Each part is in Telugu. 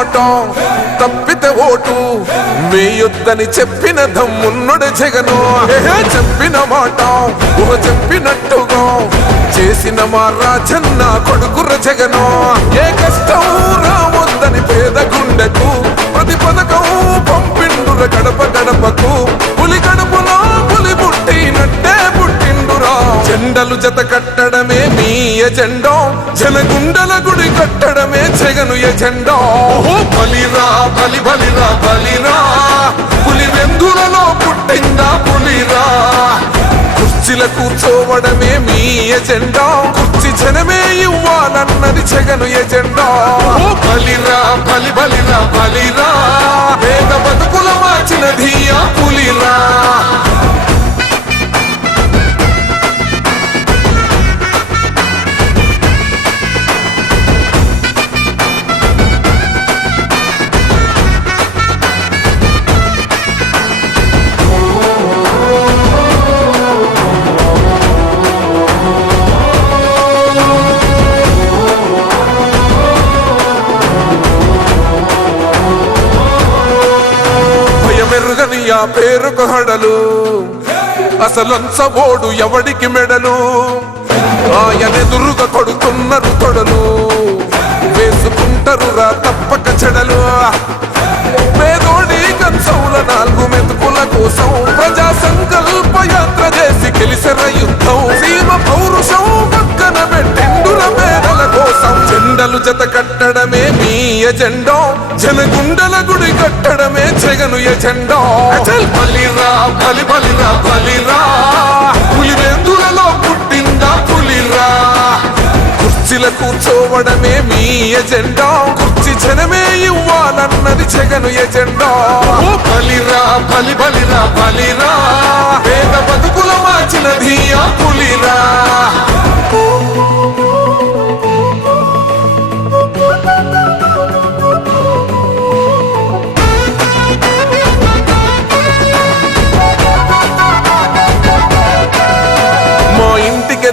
మాట తప్పితే ఓటు వేయొద్దని చెప్పిన దమ్మున్నడు జగను. చెప్పిన మాట చెప్పినట్టుగా చేసిన మా రాజన్న కొడుకుర జగను. ఏ కష్టం రావద్దని పేద గుండెకు ప్రతి పథకం పంపిండుర గడప గడపకు. పులి గడపలో పులి పుట్టినట్టే పుట్టిండురా. జెండలు జత కట్టడమే మీ ఎజెండా, జనగుండల గుడి కట్టడమే జగను ఎజెండా. బలిరా బలి బలిరా బలిరా, పులి వెందులలో పుట్టిందా పులిరా. కుర్చీల కూర్చోవడమే మీ ఎజెండా, కుర్చీ జనమే ఇవ్వాలన్నది జగను ఎజెండా. బలిరా బలి బలిరా బలిరా, పేద బతుకుల మార్చినది ఆ పులిరా. ఆ పేరుకు హడలు అసలంచబోడు ఎవడికి మెడలు. ఆయనెదురుగా కొడుతున్నారు తొడలు, వేసుకుంటారు రా తప్పక చెడలు. పేదోడి కంచౌల 4 మెతుకుల కోసం ప్రజా సంకల్ప యాత్ర చేసి గెలిసిన యుద్ధం. సీమ పౌరుషం పక్కన పెట్టిండుర పేదల కోసం. జెండలు జత కట్టడమే మీ ఎజెండా, జనగుండల గుడి కట్టడమే జగను ఎజెండా. బలిరా బలి బలిరా బలిరా, పులి వెందులలో పుట్టిందా పులిరా. కుర్చీల కూర్చోవడమే మీ ఎజెండా, కుర్చీ జనమే ఇవ్వాలన్నది జగను ఎజెండా. బలిరా బలి బలిరా బలిరా, పేద బతుకుల మార్చినది ఆ పులిరా.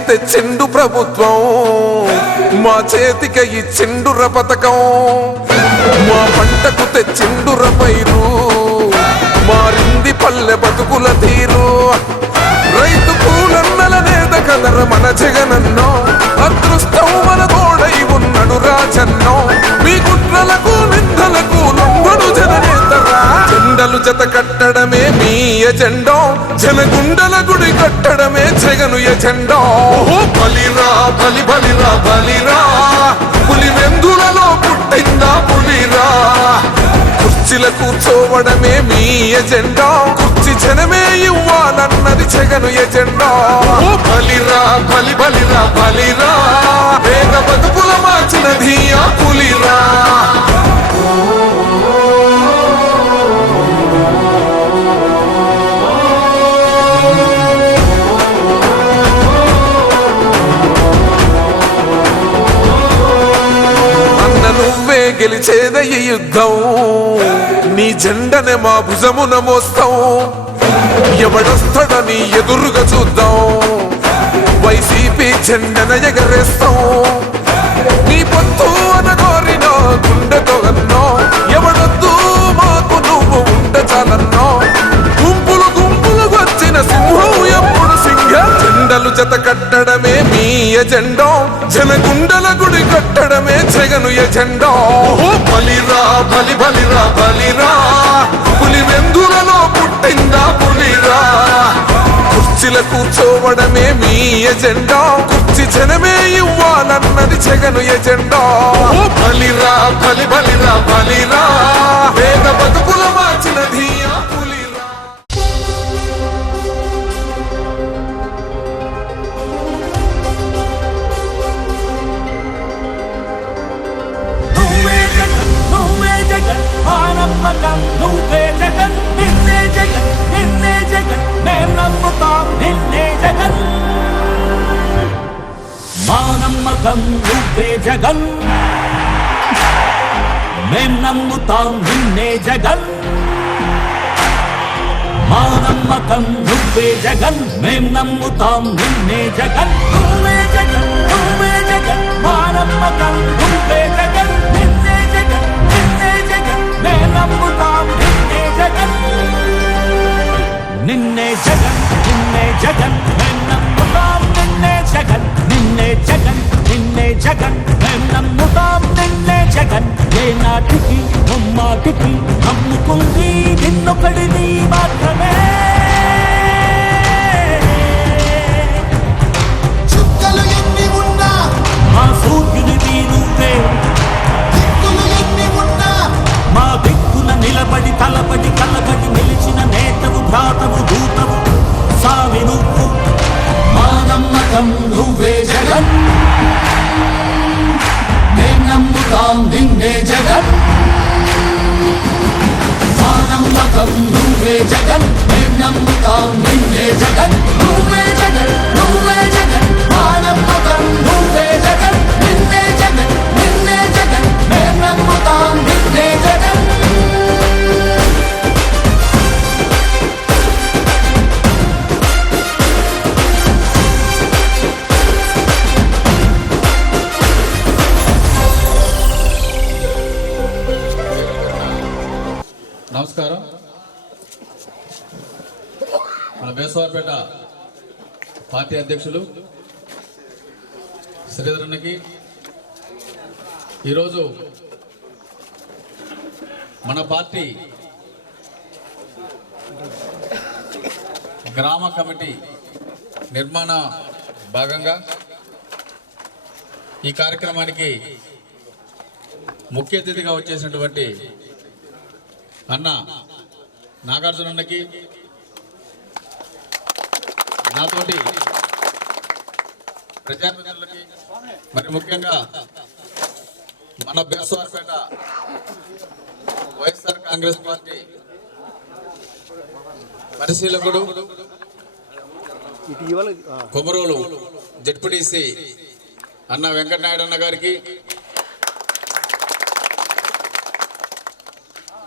తెచ్చిండు ప్రభుత్వం, మా చేతికి ఇచ్చిండుర పథకం. మా పంటకు తెచ్చిండుర పైరు, మారింది పల్లె బతుకుల తీరు. రైతు కూలన్నల నేత కదర మన జగనన్నో, అదృష్టం మన తోడై ఉన్నడు రాజన్నో. మీ కుట్రలకు నిందలకు లొంగడు జననేతరా. జెండలు జత కట్టడమే మీ ఎజెండా, జనగుండల గుడి కట్టడమే జగను ఎజెండా. బలిరా బలి బలిరా బలిరా, పులి వెందులలో పుట్టిందా పులిరా. కుర్చీల కూర్చోవడమే మీ ఎజెండా, కుర్చీ జనమే ఇవ్వాలన్నది జగను ఎజెండా. బలిరా బలి బలిరా బలిరా, పేద బతుకుల మార్చినది ఆ పులిరా. గెలిచేద ఈ యుద్ధం, నీ జెండనే మా భుజమున మోస్తాం. ఎవడొస్తాడని ఎదురుగా చూద్దాం, వైసీపీ జెండన ఎగరేస్తాం. నీ పొత్తు అనగోరిన గుండెతో అన్నో, ఎవడొద్దు మాకు నువ్వు ఉంటే చాలన్నో. గుంపులు గుంపులు వచ్చిన సింహం ఎప్పుడు సింహ. జెండలు జత కట్టడమే మీ ఎజెండా, జనగుండల గుడి కట్టడమే జగను ఎజెండా. బలిరా బలి బలిరా బలిరా, పులి వెందులలో పుట్టిందా పులిరా. కుర్చీల కూర్చోవడమే మీ ఎజెండా, కుర్చీ జనమే ఇవ్వాలన్నది జగను ఎజెండా. బలిరా బలి బలిరా బలిరా, పేద బతుకుల మార్చినది ఆ పులిరా. నువ్వే జగన్, నిన్నే జగన్, నిన్నే జగన్, మేం నమ్ముతాం నిన్నే జగన్. మా నమ్మకం నువ్వే జగన్, మేం నమ్ముతాం నిన్నే జగన్. మా నమ్మకం నువ్వే జగన్, మేం నమ్ముతాం నిన్నే జగన్. నువ్వే జగన్, నువ్వే జగన్, మా నమ్మకం నువ్వే జగన్, నిన్నే జగన్, నిన్నే జగన్ నిన్నే జగన్ నిన్నే జగన్ మేం నమ్ముతాం నిన్నే జగన్ నిన్నే జగన్ నిన్నే జగన్ మేం నమ్ముతాం నిన్నే జగన్ ఏ నాటికి ముమ్మాటికి నమ్ముకుంది నిన్నొకడిని మాత్రమే చుక్కలు ఎన్ని ఉన్నా మా సూర్యునివి నువ్వే దిక్కులు ఎన్ని ఉన్నా మా దిక్కున నిలబడి తలబడి కలబడి నిలిచిన నేతవు భ్రాతవు దూతవు సావి నువ్వు మా నమ్మకం నువ్వే జగన్ మేం నమ్ముతాం నిన్నే జగన్ మా నమ్మకం నువ్వే జగన్ మేం నమ్ముతాం నిన్నే జగన్ నువ్వే జగన్ నువ్వే జగన్ మా నమ్మకం నువ్వే జగన్ నిన్నే జగన్ నిన్నే జగన్ మేం నమ్ముతాం నిన్నే జగన్ నమస్కారం. మన బేసవారిపేట పార్టీ అధ్యక్షులు శ్రీధరన్నకి ఈరోజు మన పార్టీ గ్రామ కమిటీ నిర్మాణ భాగంగా ఈ కార్యక్రమానికి ముఖ్య అతిథిగా వచ్చేసినటువంటి అన్న నాగార్జున అన్నకి నాతోటి ప్రజాప్రతినిధులకి మరి ముఖ్యంగా మన బేసవారిపేట వైఎస్ఆర్ కాంగ్రెస్ పార్టీ పరిశీలకుడు కొమరోలు జెడ్పీటీసీ అన్న వెంకటనాయుడు అన్న గారికి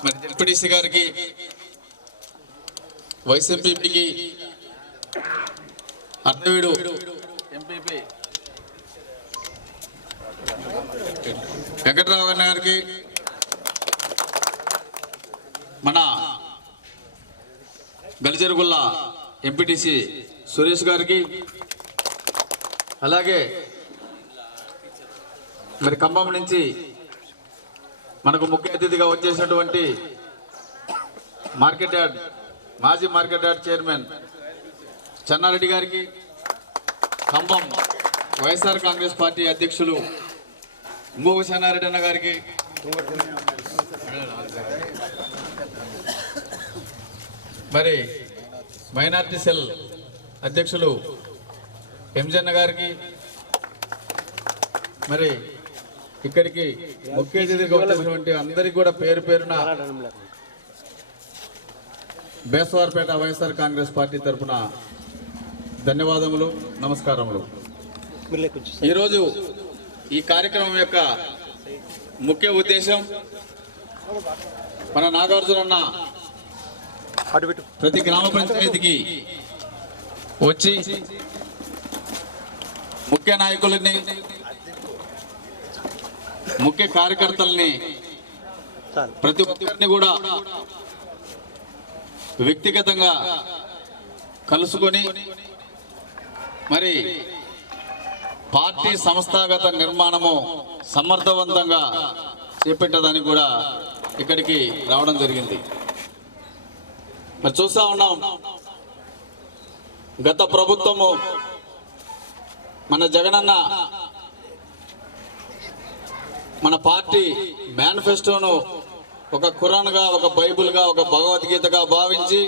మరి జెడ్పీటీసీ గారికి వైస్ ఎంపీపీకి అర్ధవీడు ఎంపీపీ వెంకటరావు అన్న గారికి మన గలిజరుగుల్ల ఎంపీటీసీ సురేష్ గారికి అలాగే మరి ఖమ్మం నుంచి మనకు ముఖ్య అతిథిగా వచ్చేసినటువంటి మార్కెట్ యార్డ్ మాజీ మార్కెట్ యార్డ్ చైర్మన్ చెన్నారెడ్డి గారికి, ఖమ్మం వైఎస్ఆర్ కాంగ్రెస్ పార్టీ అధ్యక్షులు ఇంకొక చెన్నారెడ్డి అన్న గారికి, మరి మైనార్టీ సెల్ అధ్యక్షులు ఎంజన్న గారికి, మరి ఇక్కడికి ముఖ్య అతిథిగా వచ్చినటువంటి అందరికీ కూడా పేరు పేరున బేసవారిపేట వైఎస్ఆర్ కాంగ్రెస్ పార్టీ తరఫున ధన్యవాదములు, నమస్కారములు. ఈరోజు ఈ కార్యక్రమం యొక్క ముఖ్య ఉద్దేశం మన నాగార్జున అన్న ప్రతి గ్రామ పంచాయతీకి వచ్చి ముఖ్య నాయకులని, ముఖ్య కార్యకర్తల్ని, ప్రతి ఒక్కరిని కూడా వ్యక్తిగతంగా కలుసుకొని మరి పార్టీ సంస్థాగత నిర్మాణము సమర్థవంతంగా చేపట్టడానికి కూడా ఇక్కడికి రావడం జరిగింది. మరి చూస్తా ఉన్నాం, గత ప్రభుత్వము మన జగనన్న మన పార్టీ మేనిఫెస్టోను ఒక ఖురాన్గా, ఒక బైబిల్గా, ఒక భగవద్గీతగా భావించి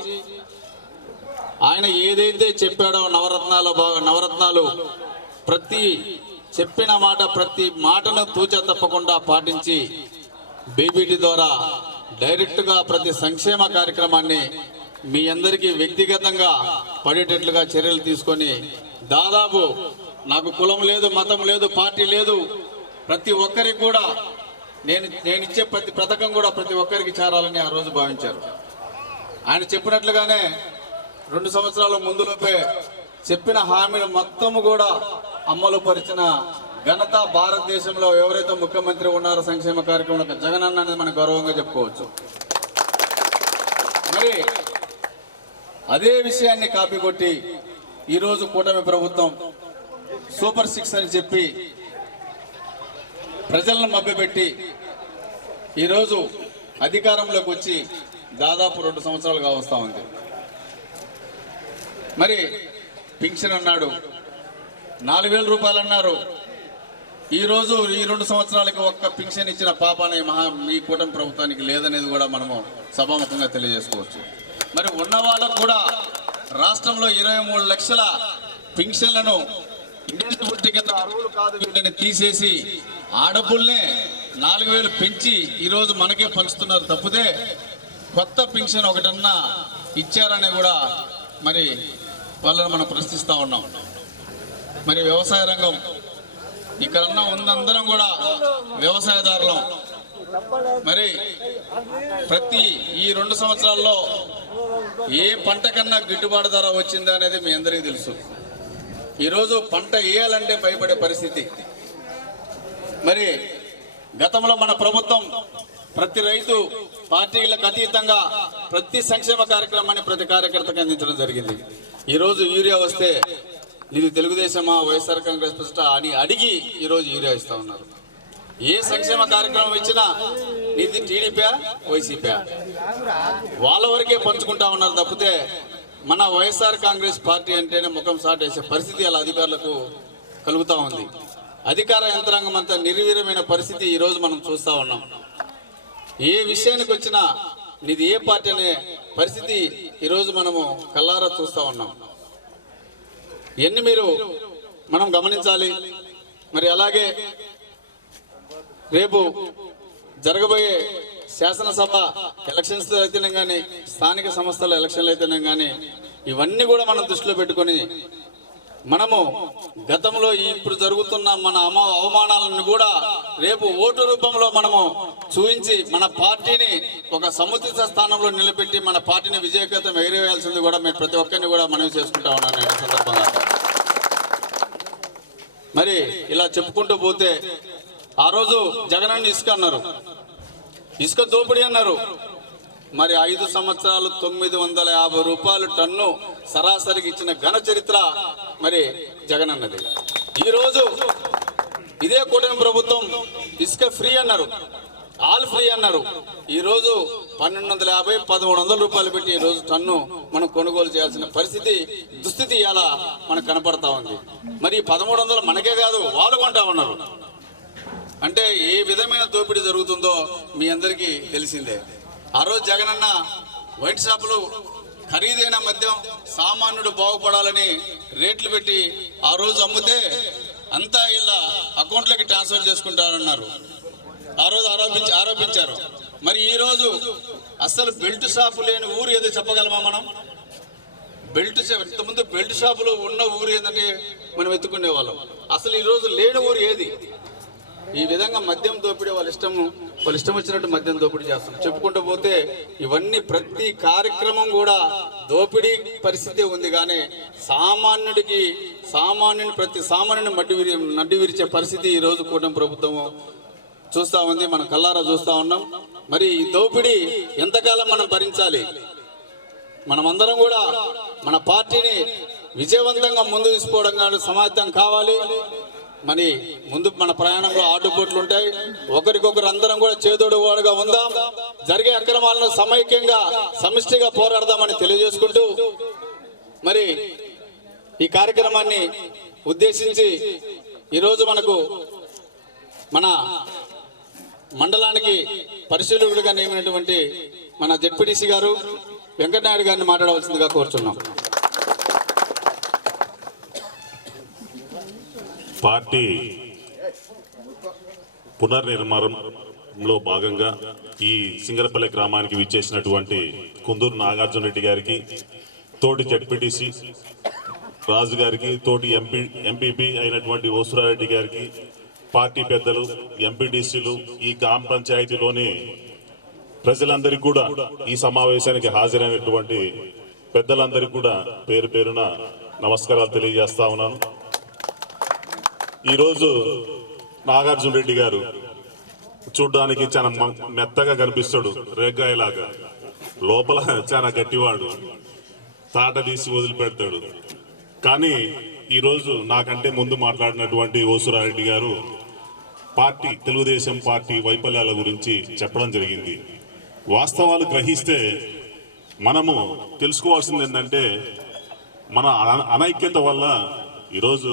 ఆయన ఏదైతే చెప్పాడో నవరత్నాలు ప్రతి చెప్పిన మాట, ప్రతి మాటను తూచా తప్పకుండా పాటించి బీబీటీ ద్వారా డైరెక్ట్గా ప్రతి సంక్షేమ కార్యక్రమాన్ని మీ అందరికీ వ్యక్తిగతంగా పడేటట్లుగా చర్యలు తీసుకొని దాదాపు నాకు కులం లేదు, మతం లేదు, పార్టీ లేదు, ప్రతి ఒక్కరికి కూడా నేను ఇచ్చే ప్రతి పథకం కూడా ప్రతి ఒక్కరికి చేరాలని ఆ రోజు భావించారు. ఆయన చెప్పినట్లుగానే 2 సంవత్సరాల ముందులోపే చెప్పిన హామీలు మొత్తము కూడా అమలు పరిచిన ఘనత భారతదేశంలో ఎవరైతే ముఖ్యమంత్రి ఉన్నారో సంక్షేమ కార్యక్రమంలో జగనన్న అనేది మనం గౌరవంగా చెప్పుకోవచ్చు. మరి అదే విషయాన్ని కాపీ కొట్టి ఈరోజు కూటమి ప్రభుత్వం సూపర్ 6 అని చెప్పి ప్రజలను మభ్యపెట్టి ఈరోజు అధికారంలోకి వచ్చి దాదాపు 2 సంవత్సరాలుగా వస్తూ ఉంది. మరి పింఛన్ అన్నాడు, 4,000 రూపాయలు అన్నారు. ఈరోజు ఈ 2 సంవత్సరాలకి ఒక్క పింఛన్ ఇచ్చిన పాపాన్ని ఈ కూటమి ప్రభుత్వానికి లేదనేది కూడా మనము సభాముఖంగా తెలియజేసుకోవచ్చు. మరి ఉన్న వాళ్ళకు కూడా రాష్ట్రంలో 23 లక్షల పింఛన్లను ఇండియన్ కింద అర్హులు కాదు వీటిని తీసేసి ఆడపుల్నే 4,000 పెంచి ఈరోజు మనకే పంచుతున్నారు తప్పితే కొత్త పింఛన్ ఒకటన్నా ఇచ్చారని కూడా మరి వాళ్ళని మనం ప్రశ్నిస్తూ ఉన్నాం. మరి వ్యవసాయ రంగం ఇక్కడున్న ఉందందరం కూడా వ్యవసాయదారులం. మరి ప్రతి ఈ 2 సంవత్సరాల్లో ఏ పంట కన్నా గిట్టుబాటు ధర వచ్చిందా అనేది మీ అందరికీ తెలుసు. ఈరోజు పంట వేయాలంటే భయపడే పరిస్థితి. మరి గతంలో మన ప్రభుత్వం ప్రతి రైతు పార్టీలకు అతీతంగా ప్రతి సంక్షేమ కార్యక్రమాన్ని ప్రతి కార్యకర్తకు అందించడం జరిగింది. ఈరోజు యూరియా వస్తే ఇది తెలుగుదేశమా వైఎస్ఆర్ కాంగ్రెస్ పార్టీ అని అడిగి ఈరోజు యూరియా ఇస్తా ఉన్నారు. ఏ సంక్షేమ కార్యక్రమం ఇచ్చినా ఇది టీడీపీ వైసీపీ వాళ్ళ వరకే పంచుకుంటా ఉన్నారు తప్పితే మన వైఎస్ఆర్ కాంగ్రెస్ పార్టీ అంటేనే ముఖం సాటేసే పరిస్థితి అలా అధికారులకు కలుగుతూ ఉంది. అధికార యంత్రాంగం అంతా నిర్వీర్యమైన పరిస్థితి ఈరోజు మనం చూస్తూ ఉన్నాం. ఏ విషయానికి వచ్చినా నీది ఏ పార్టీ అనే పరిస్థితి ఈరోజు మనము కల్లారా చూస్తూ ఉన్నాం. ఇవన్నీ మనం గమనించాలి. మరి అలాగే రేపు జరగబోయే శాసనసభ ఎలక్షన్స్ అయితేనే కానీ స్థానిక సంస్థల ఎలక్షన్లు అయితేనే కానీ ఇవన్నీ కూడా మనం దృష్టిలో పెట్టుకొని మనము గతంలో ఇప్పుడు జరుగుతున్న మన అవమానాలను కూడా రేపు ఓటు రూపంలో మనము చూపించి మన పార్టీని ఒక సముచిత స్థానంలో నిలబెట్టి మన పార్టీని విజయకేతం ఎగిరేయాల్సింది కూడా మేము ప్రతి ఒక్కరిని కూడా మనవి చేసుకుంటా ఉన్నాను నేను సందర్భంగా. మరి ఇలా చెప్పుకుంటూ పోతే ఆ రోజు జగనన్న ఇసుక అన్నారు, ఇసుక దోపిడీ అన్నారు. మరి 5 సంవత్సరాలు 950 రూపాయలు టన్ను సరాసరికి ఇచ్చిన ఘన చరిత్ర మరి జగనన్నది. ఈరోజు ఇదే కూటమి ప్రభుత్వం ఇసుక ఫ్రీ అన్నారు, ఆల్ ఫ్రీ అన్నారు. ఈరోజు 1250 1300 రూపాయలు పెట్టి ఈరోజు టన్ను మనం కొనుగోలు చేయాల్సిన పరిస్థితి దుస్థితి ఇలా మనకు కనపడతా ఉంది. మరి 1300 మనకే కాదు వాళ్ళు కొంటా ఉన్నారు. అంటే ఏ విధమైన దోపిడీ జరుగుతుందో మీ అందరికీ తెలిసిందే. ఆ రోజు జగనన్న వైట్ షాపులు ఖరీదైన మద్యం సామాన్యుడు బాగుపడాలని రేట్లు పెట్టి ఆ రోజు అమ్మితే అంతా ఇలా అకౌంట్లోకి ట్రాన్స్ఫర్ చేసుకుంటారన్నారు. ఆ రోజు ఆరోపించారు. మరి ఈరోజు అసలు బెల్ట్ షాపు లేని ఊరు ఏదో చెప్పగలమా మనం? ఇంతకుముందు బెల్ట్ షాపులు ఉన్న ఊరు ఏంటంటే మనం ఎత్తుకునే వాళ్ళం. అసలు ఈరోజు లేని ఊరు ఏది? ఈ విధంగా మద్యం దోపిడీ వాళ్ళ ఇష్టం వచ్చినట్టు మద్యం దోపిడీ చేస్తాం. చెప్పుకుంటూ పోతే ఇవన్నీ ప్రతి కార్యక్రమం కూడా దోపిడీ పరిస్థితి ఉంది. కానీ ప్రతి సామాన్యుని నడ్డి విరిచే పరిస్థితి ఈరోజు కూటమి ప్రభుత్వం చూస్తూ ఉంది. మనం కల్లారా చూస్తూ ఉన్నాం. మరి ఈ దోపిడీ ఎంతకాలం మనం భరించాలి? మనమందరం కూడా మన పార్టీని విజయవంతంగా ముందు తీసుకోవడం కానీ సమాయత్తం కావాలి. మరి ముందు మన ప్రయాణంలో ఆటుపోట్లు ఉంటాయి. ఒకరికొకరు అందరం కూడా చేదోడు వాడుగా ఉందాం. జరిగే అక్రమాలను సమైక్యంగా సమిష్టిగా పోరాడదామని తెలియజేసుకుంటూ మరి ఈ కార్యక్రమాన్ని ఉద్దేశించి ఈరోజు మనకు మన మండలానికి పరిశీలకుడిగా నియమినటువంటి మన జెడ్పీటీసీ గారు వెంకటనాయుడు గారిని మాట్లాడవలసిందిగా కోరుచున్నాం. పార్టీ పునర్నిర్మాణంలో భాగంగా ఈ సింగరపల్లి గ్రామానికి విచ్చేసినటువంటి కుందూరు నాగార్జున రెడ్డి గారికి, తోటి జడ్పీటీసీ రాజు గారికి, తోటి ఎంపీపీ అయినటువంటి ఓసురారెడ్డి గారికి, పార్టీ పెద్దలు, ఎంపీటీసీలు, ఈ గ్రామ పంచాయతీలోని ప్రజలందరికీ కూడా ఈ సమావేశానికి హాజరైనటువంటి పెద్దలందరికీ కూడా పేరు పేరున నమస్కారాలు తెలియజేస్తా ఉన్నాను. ఈరోజు నాగార్జున రెడ్డి గారు చూడ్డానికి చాలా మెత్తగా కనిపిస్తాడు, రేగాయలాగా. లోపల చాలా గట్టివాడు, తాట తీసి వదిలిపెడతాడు. కానీ ఈరోజు నాకంటే ముందు మాట్లాడినటువంటి ఓసురారెడ్డి గారు పార్టీ తెలుగుదేశం పార్టీ వైఫల్యాల గురించి చెప్పడం జరిగింది. వాస్తవాలు గ్రహిస్తే మనము తెలుసుకోవాల్సింది ఏంటంటే మన అనైక్యత వల్ల ఈరోజు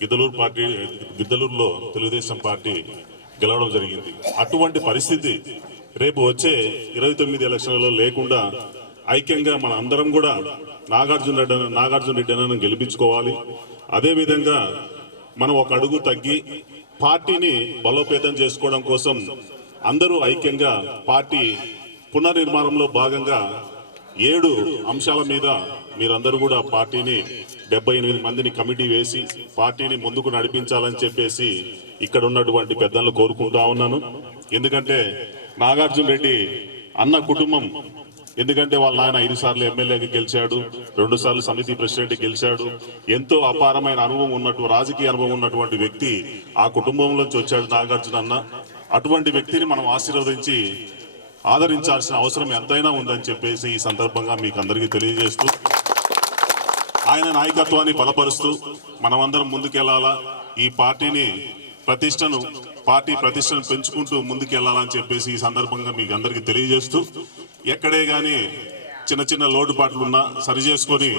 గిద్దలూరులో తెలుగుదేశం పార్టీ గెలవడం జరిగింది. అటువంటి పరిస్థితి రేపు వచ్చే 29 ఎలక్షన్లలో లేకుండా ఐక్యంగా మన అందరం కూడా నాగార్జున రెడ్డి అన్నను గెలిపించుకోవాలి. అదేవిధంగా మనం ఒక అడుగు తగ్గి పార్టీని బలోపేతం చేసుకోవడం కోసం అందరూ ఐక్యంగా పార్టీ పునర్నిర్మాణంలో భాగంగా 7 అంశాల మీద మీరందరూ కూడా పార్టీని 78 మందిని కమిటీ వేసి పార్టీని ముందుకు నడిపించాలని చెప్పేసి ఇక్కడ ఉన్నటువంటి పెద్దలను కోరుకుంటా ఉన్నాను. ఎందుకంటే నాగార్జున రెడ్డి అన్న కుటుంబం, ఎందుకంటే వాళ్ళ నాయన 5 సార్లు ఎమ్మెల్యేగా గెలిచాడు, 2 సార్లు సమితి ప్రెసిడెంట్ గెలిచాడు. ఎంతో అపారమైన అనుభవం రాజకీయ అనుభవం ఉన్నటువంటి వ్యక్తి ఆ కుటుంబంలోంచి వచ్చాడు నాగార్జున అన్న. అటువంటి వ్యక్తిని మనం ఆశీర్వదించి ఆదరించాల్సిన అవసరం ఎంతైనా ఉందని చెప్పేసి ఈ సందర్భంగా మీకు అందరికీ తెలియజేస్తూ, ఆయన నాయకత్వాన్ని బలపరుస్తూ మనమందరం ముందుకెళ్లాలా, ఈ పార్టీ ప్రతిష్టను పెంచుకుంటూ ముందుకెళ్లాలని చెప్పేసి ఈ సందర్భంగా మీకు అందరికీ తెలియజేస్తూ, ఎక్కడే కానీ చిన్న చిన్న లోటుపాట్లున్నా సరి చేసుకొని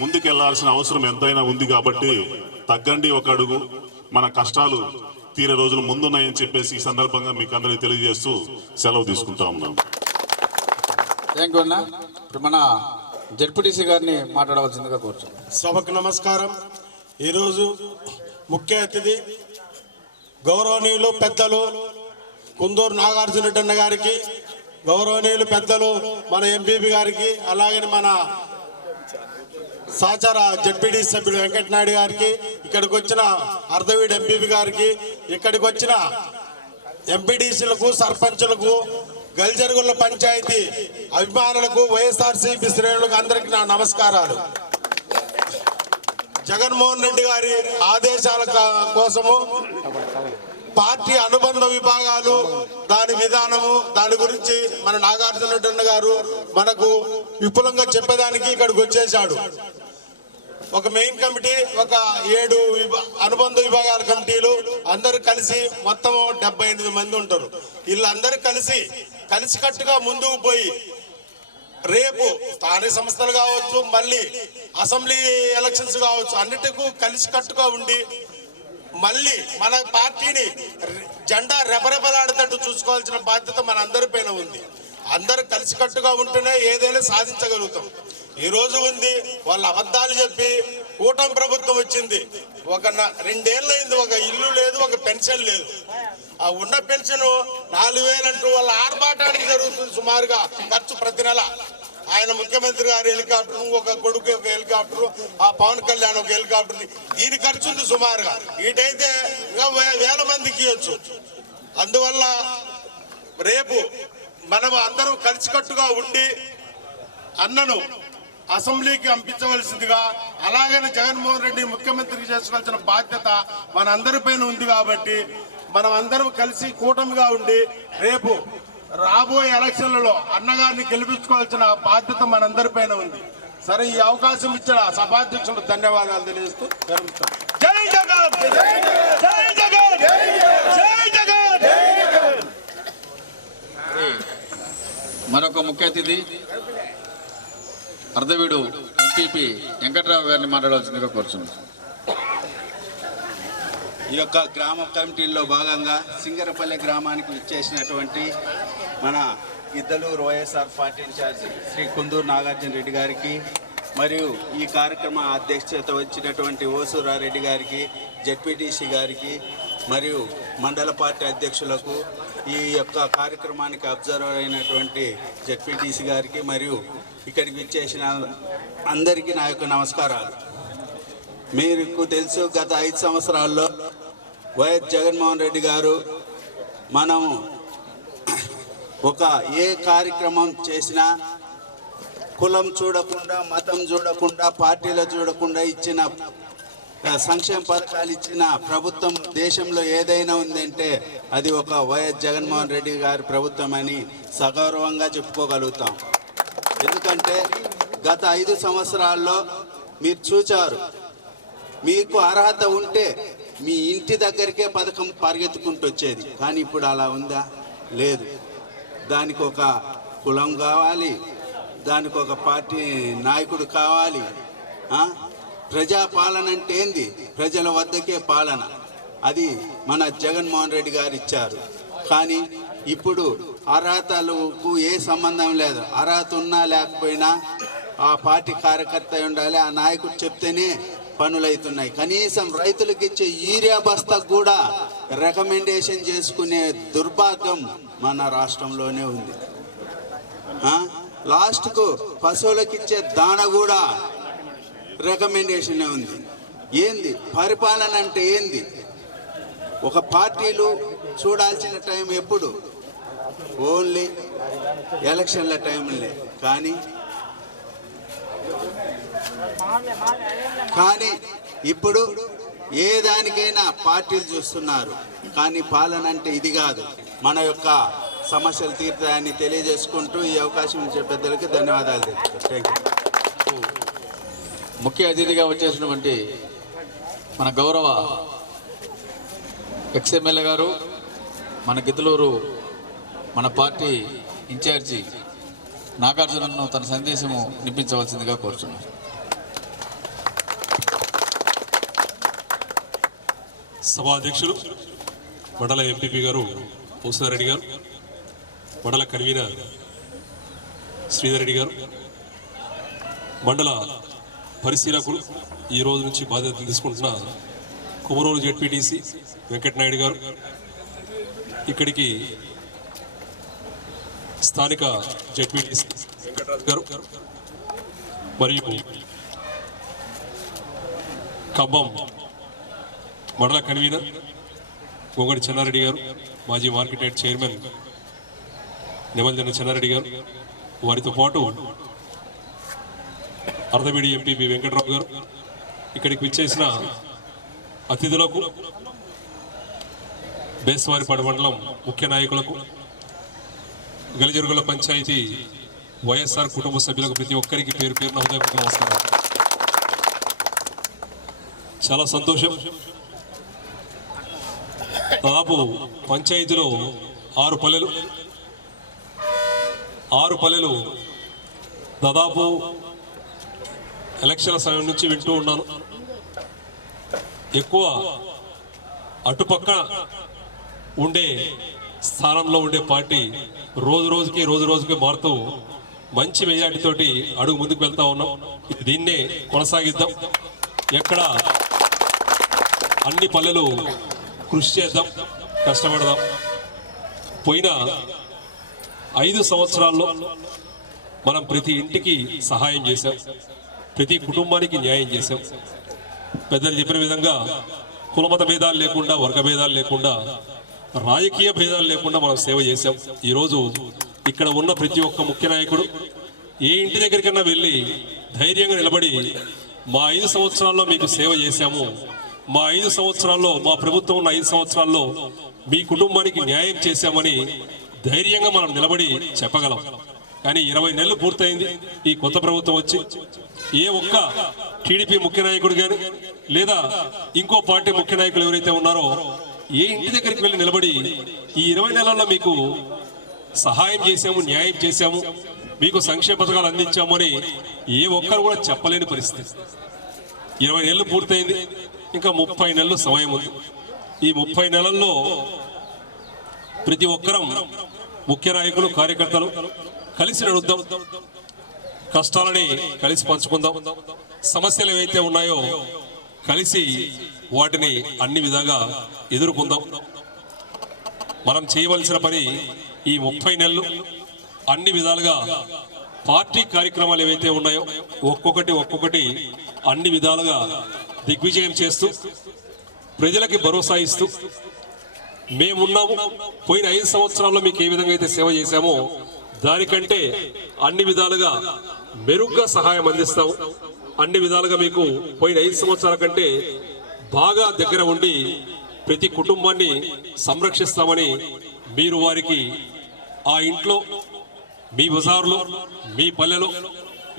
ముందుకెళ్లాల్సిన అవసరం ఎంతైనా ఉంది. కాబట్టి తగ్గండి ఒక అడుగు, మన కష్టాలు తీరే రోజులు ముందున్నాయని చెప్పేసి ఈ సందర్భంగా మీకు అందరికీ తెలియజేస్తూ సెలవు తీసుకుంటా ఉన్నాం. థ్యాంక్ యూ అన్న. ఇప్పుడు మన జెడ్పీటీసీ గారిని మాట్లాడవలసిందిగా కోరుచున్నాం. సభకు నమస్కారం. ఈరోజు ముఖ్య అతిథి గౌరవనీయులు పెద్దలు కుందూరు నాగార్జున రెడ్డి అన్న గారికి, గౌరవనీయులు పెద్దలు మన ఎంపీపీ గారికి, అలాగే మన సహచార జెడ్పీటీ సభ్యుడు వెంకటనాయుడు గారికి, ఇక్కడికి వచ్చిన అర్ధవీడు ఎంపీపీ గారికి, ఇక్కడికి వచ్చిన ఎంపీటీసీలకు, సర్పంచులకు, గల్జరుగుల పంచాయతీ అభిమానులకు, వైఎస్ఆర్సీపీ శ్రేణులకు అందరికీ నా నమస్కారాలు. జగన్మోహన్ రెడ్డి గారి ఆదేశాల కోసము పార్టీ అనుబంధ విభాగాలు, దాని విధానము, దాని గురించి మన నాగార్జున రెడ్డి గారు మనకు విపులంగా చెప్పేదానికి ఇక్కడికి వచ్చేసాడు. ఒక మెయిన్ కమిటీ, ఒక 7 అనుబంధ విభాగాల కమిటీలు అందరూ కలిసి మొత్తం 78 మంది ఉంటారు. వీళ్ళందరూ కలిసికట్టుగా ముందుకు పోయి రేపు స్థానిక సంస్థలు కావచ్చు, మళ్ళీ అసెంబ్లీ ఎలక్షన్స్ కావచ్చు, అన్నిటికీ కలిసికట్టుగా ఉండి మళ్ళీ మన పార్టీని జెండా రెపరెపలాడేటట్టు చూసుకోవాల్సిన బాధ్యత మన అందరి పైన ఉంది. అందరూ కలిసికట్టుగా ఉంటేనే ఏదైనా సాధించగలుగుతాం. ఈ రోజు ఉంది వాళ్ళ అబద్ధాలు చెప్పి కూటమి ప్రభుత్వం వచ్చింది, ఒక 2 ఏళ్ళైంది, ఒక ఇల్లు లేదు, ఒక పెన్షన్ లేదు. ఆ ఉన్న పెన్షన్ 4,000 అంటూ వాళ్ళ ఆర్భాటానికి జరుగుతుంది. సుమారుగా ఖర్చు ప్రతి నెల ఆయన ముఖ్యమంత్రి గారు హెలికాప్టర్, ఇంకొక కొడుకు ఒక హెలికాప్టర్, ఆ పవన్ కళ్యాణ్ ఒక హెలికాప్టర్, దీని ఖర్చు ఉంది సుమారుగా. వీటైతే ఇంకా 1000 మందికి ఇవ్వచ్చు. అందువల్ల రేపు మనం అందరూ కలిసికట్టుగా ఉండి అన్నను అసెంబ్లీకి పంపించవలసిందిగా, అలాగనే జగన్మోహన్ రెడ్డి ముఖ్యమంత్రికి చేసుకోవాల్సిన బాధ్యత మన అందరిపైన ఉంది. కాబట్టి మనం అందరం కలిసి కూటమిగా ఉండి రేపు రాబోయే ఎలక్షన్లలో అన్నగారిని గెలిపించుకోవాల్సిన బాధ్యత మనందరిపైన ఉంది. సరే, ఈ అవకాశం ఇచ్చిన సభాధ్యక్షులు ధన్యవాదాలు తెలియజేస్తూ జరుగుతాం. జై జగన్, జై జగన్, జై జగన్. మరొక ముఖ్య అతిథి అర్ధవీడు ఎంపీపీ వెంకట్రావు గారిని మాట్లాడవలసిందిగా కోరుచున్నాం. ఈ యొక్క గ్రామ కమిటీల్లో భాగంగా సింగరపల్లి గ్రామానికి విచ్చేసినటువంటి మన గిద్దలూరు వైఎస్ఆర్ పార్టీ ఇన్ఛార్జ్ శ్రీ కుందూరు నాగార్జున రెడ్డి గారికి, మరియు ఈ కార్యక్రమ అధ్యక్షత వచ్చినటువంటి ఓసూరారెడ్డి గారికి, జెడ్పీటీసీ గారికి, మరియు మండల పార్టీ అధ్యక్షులకు, ఈ యొక్క కార్యక్రమానికి అబ్జర్వర్ అయినటువంటి జెడ్పీటీసీ గారికి, మరియు ఇక్కడికి విచ్చేసిన అందరికీ నా యొక్క నమస్కారాలు. మీకు తెలుసు, గత 5 సంవత్సరాల్లో వైఎస్ జగన్మోహన్ రెడ్డి గారు మనము ఏ కార్యక్రమం చేసినా కులం చూడకుండా, మతం చూడకుండా, పార్టీలు చూడకుండా ఇచ్చిన సంక్షేమ పథకాలు ఇచ్చిన ప్రభుత్వం దేశంలో ఏదైనా ఉందంటే అది ఒక వైఎస్ జగన్మోహన్ రెడ్డి గారి ప్రభుత్వం అని సగౌరవంగా చెప్పుకోగలుగుతాం. ఎందుకంటే గత 5 సంవత్సరాల్లో మీరు చూచారు, మీకు అర్హత ఉంటే మీ ఇంటి దగ్గరికే పథకం పరిగెత్తుకుంటూ వచ్చేది. కానీ ఇప్పుడు అలా ఉందా? లేదు. దానికి ఒక కులం కావాలి, దానికి ఒక పార్టీ నాయకుడు కావాలి. ప్రజాపాలన అంటే ఏంది? ప్రజల వద్దకే పాలన. అది మన జగన్మోహన్ రెడ్డి గారు ఇచ్చారు. కానీ ఇప్పుడు అర్హతలకు ఏ సంబంధం లేదు. అర్హత ఉన్నా లేకపోయినా ఆ పార్టీ కార్యకర్త ఉండాలి, ఆ నాయకుడు చెప్తేనే పనులు అవుతున్నాయి. కనీసం రైతులకు ఇచ్చే యూరియా బస్తా కూడా రికమెండేషన్ చేసుకునే దుర్భాగ్యం మన రాష్ట్రంలోనే ఉంది. లాస్ట్కు పశువులకు ఇచ్చే దాన కూడా రికమెండేషనే ఉంది. ఏంది పరిపాలన అంటే? ఏంది? ఒక పార్టీలు చూడాల్సిన టైం ఎప్పుడు? ఓన్లీ ఎలక్షన్ల టైంలే. కానీ ఇప్పుడు ఏ దానికైనా పార్టీలు చూస్తున్నారు. కానీ పాలన అంటే ఇది కాదు. మన యొక్క సమస్యలు తీర్తాయని తెలియజేసుకుంటూ ఈ అవకాశం ఇచ్చే పెద్దలకి ధన్యవాదాలు తెలుపుతాను. Thank you. ముఖ్య అతిథిగా వచ్చేసినటువంటి మన గౌరవ ఎక్స్ఎమ్మెల్యే గారు, మన గిద్దలూరు మన పార్టీ ఇన్ఛార్జి నాగార్జునను తన సందేశము వినిపించవలసిందిగా కోరుచున్నారు. సభాధ్యక్షులు మండల ఎంపీపీ గారు మూసారెడ్డి గారు, మండల కన్వీనర్ శ్రీధర్ రెడ్డి గారు, మండల పరిశీలకులు ఈ రోజు నుంచి బాధ్యతలు తీసుకుంటున్న కుమరోలు జెడ్పీటీసీ వెంకటనాయుడు గారు, ఇక్కడికి స్థానిక జెడ్పీటీసీ వెంకటరాజు గారు, మరియు ఖమ్మం మండల కన్వీనర్ గోగడి చెన్నారెడ్డి గారు, మాజీ మార్కెట్ యార్డ్ చైర్మన్ నిమజ్జన చెన్నారెడ్డి గారు, వారితో పాటు అర్ధబీడి ఎంపీపీ వెంకటరావు గారు, ఇక్కడికి విచ్చేసిన అతిథులకు, బేస్వారిపాడు మండలం ముఖ్య నాయకులకు, గలిజరుగుల పంచాయతీ వైఎస్ఆర్ కుటుంబ సభ్యులకు ప్రతి ఒక్కరికి పేరు పేరున హృదయపూర్వక నమస్కారం. చాలా సంతోషం. దాదాపు పంచాయతీలో 6 పల్లెలు దాదాపు ఎలక్షన్ల సమయం నుంచి వింటూ ఉన్నాను. ఎక్కువ అటుపక్క ఉండే స్థానంలో ఉండే పార్టీ రోజు రోజుకి మారుతూ మంచి మెజార్టీతోటి అడుగు ముందుకు వెళ్తా ఉన్నాం. దీన్నే కొనసాగిద్దాం. ఎక్కడ అన్ని పల్లెలు కృషి చేద్దాం, కష్టపడదాం. పోయిన 5 సంవత్సరాల్లో మనం ప్రతి ఇంటికి సహాయం చేశాం, ప్రతి కుటుంబానికి న్యాయం చేశాం. పెద్దలు చెప్పిన విధంగా కులమత భేదాలు లేకుండా, వర్గ భేదాలు లేకుండా, రాజకీయ భేదాలు లేకుండా మనం సేవ చేశాం. ఈరోజు ఇక్కడ ఉన్న ప్రతి ఒక్క ముఖ్య నాయకుడు ఏ ఇంటి దగ్గరికన్నా వెళ్ళి ధైర్యంగా నిలబడి మా 5 సంవత్సరాల్లో మీకు సేవ చేశాము, మా 5 సంవత్సరాల్లో, మా ప్రభుత్వం ఉన్న 5 సంవత్సరాల్లో మీ కుటుంబానికి న్యాయం చేశామని ధైర్యంగా మనం నిలబడి చెప్పగలం. కానీ 20 నెలలు పూర్తయింది ఈ కొత్త ప్రభుత్వం వచ్చి. ఏ ఒక్క టీడీపీ ముఖ్య నాయకుడు కానీ లేదా ఇంకో పార్టీ ముఖ్య నాయకులు ఎవరైతే ఉన్నారో ఏ ఇంటి దగ్గరికి వెళ్ళి నిలబడి ఈ 20 నెలల్లో మీకు సహాయం చేశాము, న్యాయం చేశాము, మీకు సంక్షేమ పథకాలు అందించామని ఏ ఒక్కరు కూడా చెప్పలేని పరిస్థితి. 20 నెలలు పూర్తయింది, ఇంకా 30 నెలలు సమయం ఉంది. ఈ 30 నెలల్లో ప్రతి ఒక్కరం ముఖ్య నాయకులు, కార్యకర్తలు కలిసి నడుద్దాం, కష్టాలని కలిసి పంచుకుందాం, సమస్యలు ఏవైతే ఉన్నాయో కలిసి వాటిని అన్ని విధాలుగా ఎదుర్కొందాం. మనం చేయవలసిన పని ఈ 30 నెలలు అన్ని విధాలుగా పార్టీ కార్యక్రమాలు ఏవైతే ఉన్నాయో ఒక్కొక్కటి అన్ని విధాలుగా దిగ్విజయం చేస్తూ ప్రజలకి భరోసా ఇస్తూ మేమున్నాము, పోయిన 5 సంవత్సరాల్లో మీకు ఏ విధంగా అయితే సేవ చేశామో దానికంటే అన్ని విధాలుగా మెరుగ్గా సహాయం అందిస్తాము. అన్ని విధాలుగా మీకు పోయిన 5 సంవత్సరాల కంటే బాగా దగ్గర ఉండి ప్రతి కుటుంబాన్ని సంరక్షిస్తామని మీరు వారికి ఆ ఇంట్లో మీ బజార్లో మీ పల్లెలో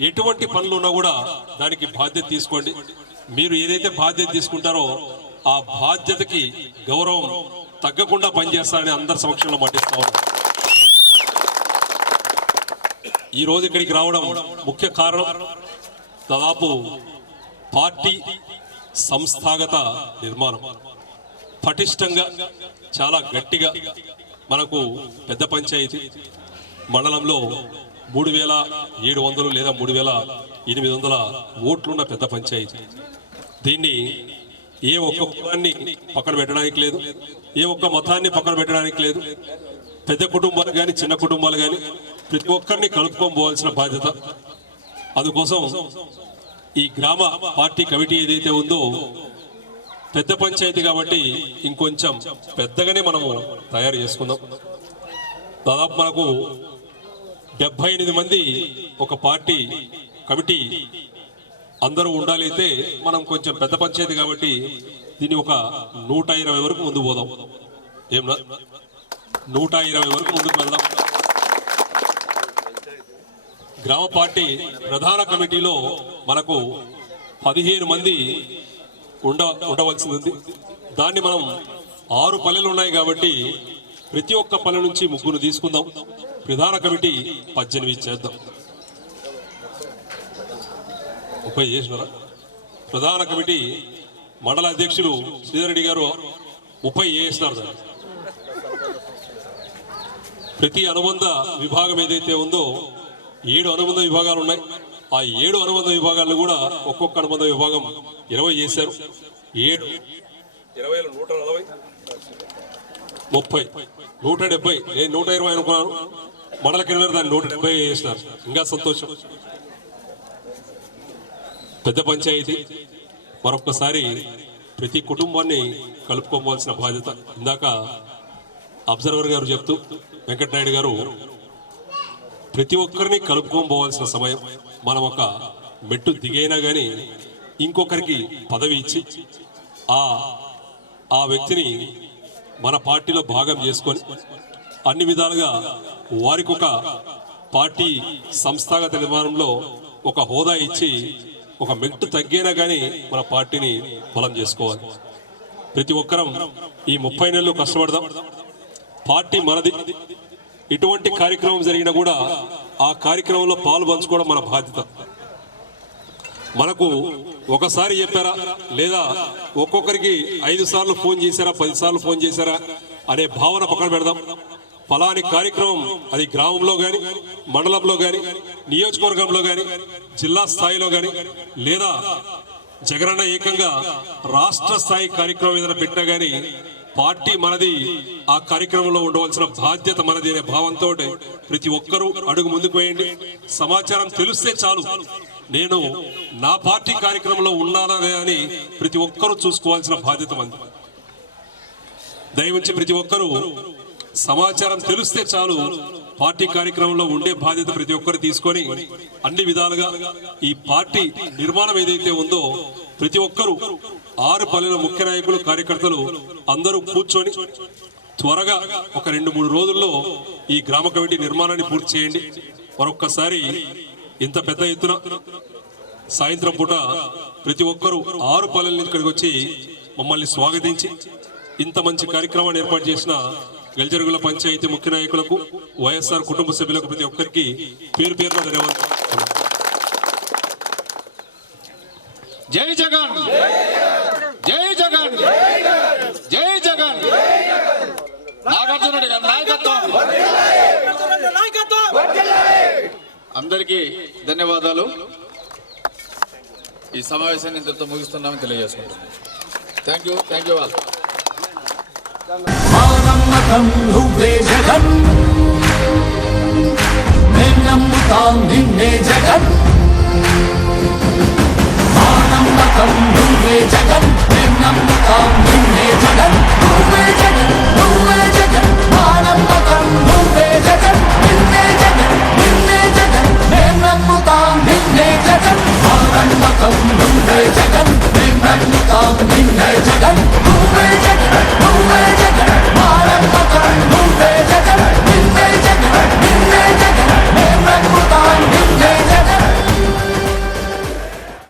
ఎటువంటి పనులు ఉన్నా కూడా దానికి బాధ్యత తీసుకోండి. మీరు ఏదైతే బాధ్యత తీసుకుంటారో ఆ బాధ్యతకి గౌరవం తగ్గకుండా పనిచేస్తారని అందరి సమక్షంలో మాటిస్తా ఉన్నాం. ఈ రోజు ఇక్కడికి రావడం ముఖ్య కారణం దాదాపు పార్టీ సంస్థాగత నిర్మాణం పటిష్టంగా చాలా గట్టిగా మనకు పెద్ద పంచాయతీ మండలంలో 3,700 లేదా 3,800 ఓట్లున్న పెద్ద పంచాయతీ. దీన్ని ఏ ఒక్క కులాన్ని పక్కన పెట్టడానికి లేదు, ఏ ఒక్క మతాన్ని పక్కన పెట్టడానికి లేదు. పెద్ద కుటుంబాలు కానీ చిన్న కుటుంబాలు కానీ ప్రతి ఒక్కరిని కలుపుకొని పోవాల్సిన బాధ్యత. అందుకోసం ఈ గ్రామ పార్టీ కమిటీ ఏదైతే ఉందో పెద్ద పంచాయతీ కాబట్టి ఇంకొంచెం పెద్దగానే మనము తయారు చేసుకుందాం. దాదాపు మనకు 78 మంది ఒక పార్టీ కమిటీ అందరూ ఉండాలైతే మనం కొంచెం పెద్ద పంచాయతీ కాబట్టి దీన్ని ఒక 120 వరకు ముందు పోదాం. ఏమన్నా 120 వరకు ముందుకు వెళ్దాం. గ్రామ పార్టీ ప్రధాన కమిటీలో మనకు 15 మంది ఉండవలసింది ఉంది. దాన్ని మనం 6 పల్లెలు ఉన్నాయి కాబట్టి ప్రతి ఒక్క పల్లె నుంచి 3 తీసుకుందాం. ప్రధాన కమిటీ 18 చేద్దాం. 30 చేసినారా? ప్రధాన కమిటీ మండల అధ్యక్షులు శ్రీధర్ రెడ్డి గారు 30 చేసినారు. ప్రతి అనుబంధ విభాగం ఏదైతే ఉందో 7 అనుబంధ విభాగాలు ఉన్నాయి. ఆ 7 అనుబంధ విభాగాలను కూడా ఒక్కొక్క అనుబంధ విభాగం 20 చేశారు. 7 20 140 30 170 నేను 120 అనుకున్నాను. మండల కింద దాన్ని 170 చేసినారు. ఇంకా సంతోషం. పెద్ద పంచాయతీ మరొకసారి ప్రతి కుటుంబాన్ని కలుపుకోవాల్సిన బాధ్యత. ఇందాక అబ్జర్వర్ గారు చెప్తూ వెంకటనాయుడు గారు ప్రతి ఒక్కరిని కలుపుకొని పోవాల్సిన సమయం. మనం ఒక మెట్టు దిగైనా కానీ ఇంకొకరికి పదవి ఇచ్చి ఆ వ్యక్తిని మన పార్టీలో భాగం చేసుకొని అన్ని విధాలుగా వారికి ఒక పార్టీ సంస్థాగత నిర్మాణంలో ఒక హోదా ఇచ్చి ఒక మెట్టు తగ్గైనా కానీ మన పార్టీని బలం చేసుకోవాలి. ప్రతి ఒక్కరం ఈ 30 నెలలు కష్టపడదాం. పార్టీ మనది. ఇటువంటి కార్యక్రమం జరిగినా కూడా ఆ కార్యక్రమంలో పాలు పంచుకోవడం మన బాధ్యత. మనకు ఒకసారి చెప్పారా లేదా ఒక్కొక్కరికి 5 సార్లు ఫోన్ చేశారా 10 సార్లు ఫోన్ చేశారా అనే భావన పక్కన పెడదాం. ఫలాని కార్యక్రమం అది గ్రామంలో కానీ మండలంలో కానీ నియోజకవర్గంలో కానీ జిల్లా స్థాయిలో కానీ లేదా జగనన్న ఏకంగా రాష్ట్ర స్థాయి కార్యక్రమం ఏదైనా పెట్టినా కానీ పార్టీ మనది, ఆ కార్యక్రమంలో ఉండవలసిన బాధ్యత మనది అనే భావంతో ప్రతి ఒక్కరూ అడుగు ముందుకు వేయండి. సమాచారం తెలిస్తే చాలు నేను నా పార్టీ కార్యక్రమంలో ఉన్నానా అని ప్రతి ఒక్కరూ చూసుకోవాల్సిన బాధ్యత మనది. దయవుంచి ప్రతి ఒక్కరూ సమాచారం తెలిస్తే చాలు పార్టీ కార్యక్రమంలో ఉండే బాధ్యత ప్రతి ఒక్కరు తీసుకొని అన్ని విధాలుగా ఈ పార్టీ నిర్మాణం ఏదైతే ఉందో ప్రతి ఒక్కరూ 6 పల్లెల ముఖ్య నాయకులు కార్యకర్తలు అందరూ కూర్చొని త్వరగా ఒక 2-3 రోజుల్లో ఈ గ్రామ కమిటీ నిర్మాణాన్ని పూర్తి చేయండి. మరొక్కసారి ఇంత పెద్ద ఎత్తున సాయంత్రం పూట ప్రతి ఒక్కరూ 6 పల్లెల నుంచి ఇక్కడికి వచ్చి మమ్మల్ని స్వాగతించి ఇంత మంచి కార్యక్రమాన్ని ఏర్పాటు చేసిన గెల్జరుగుల పంచాయతీ ముఖ్య నాయకులకు వైఎస్ఆర్ కుటుంబ సభ్యులకు ప్రతి ఒక్కరికి పేరు పేరున ధన్యవాదాలు. జై జగన్, జై జగన్, జై జగన్. నాగార్జున రెడ్డి గారి నాయకత్వం. అందరికీ ధన్యవాదాలు. ఈ సమావేశాన్ని ఇంతతో ముగిస్తున్నామని తెలియజేసుకుంటున్నాను. Thank you all. నమ్మకం నువ్వే జగన్, మేం నమ్ముతాం నిన్నే జగన్. మా నమ్మకం నువ్వే జగన్, మేం నమ్ముతాం నిన్నే జగన్. నువ్వే జగన్, నువ్వే జగన్. మా నమ్మకం నువ్వే జగన్, నిన్నే జగన్, నిన్నే జగన్. మేం నమ్ముతాం నిన్నే జగన్. మా నమ్మకం నువ్వే జగన్, మేం నమ్ముతాం నిన్నే